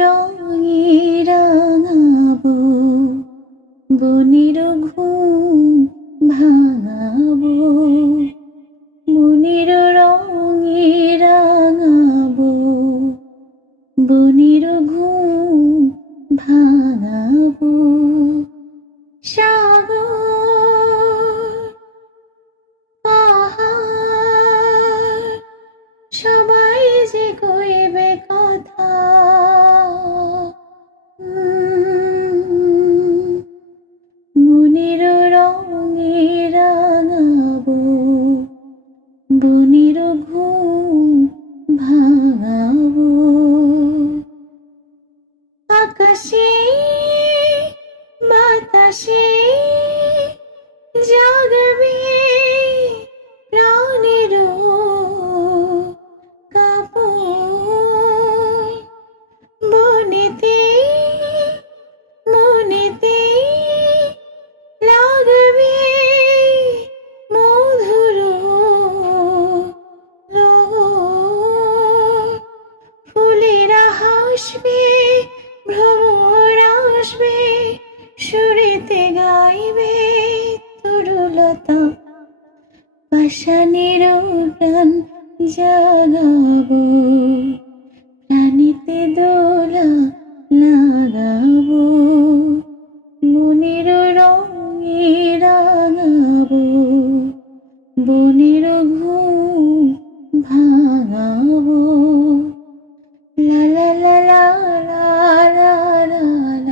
রঙে রাঙাবো, বনের ঘুম ভাঙাবো। মনের রঙে রাঙাবো, বনের ঘুম ভাঙাবো। সাগর পাহাড় সবাই যে কইবে কথা, মনের রঙে রাঙাবো, বনের ঘুম ভাঙাবো। আকাশে বাতাসে জাগবে প্রাণের কাঁপন, বনেতে মনেতে লাগবে মধুর লগন। ফুলেরা হাসবে, ভ্রমর আসবে, সুরেতে গাইবে তরুলতা। পাষাণের প্রাণ জাগাবো।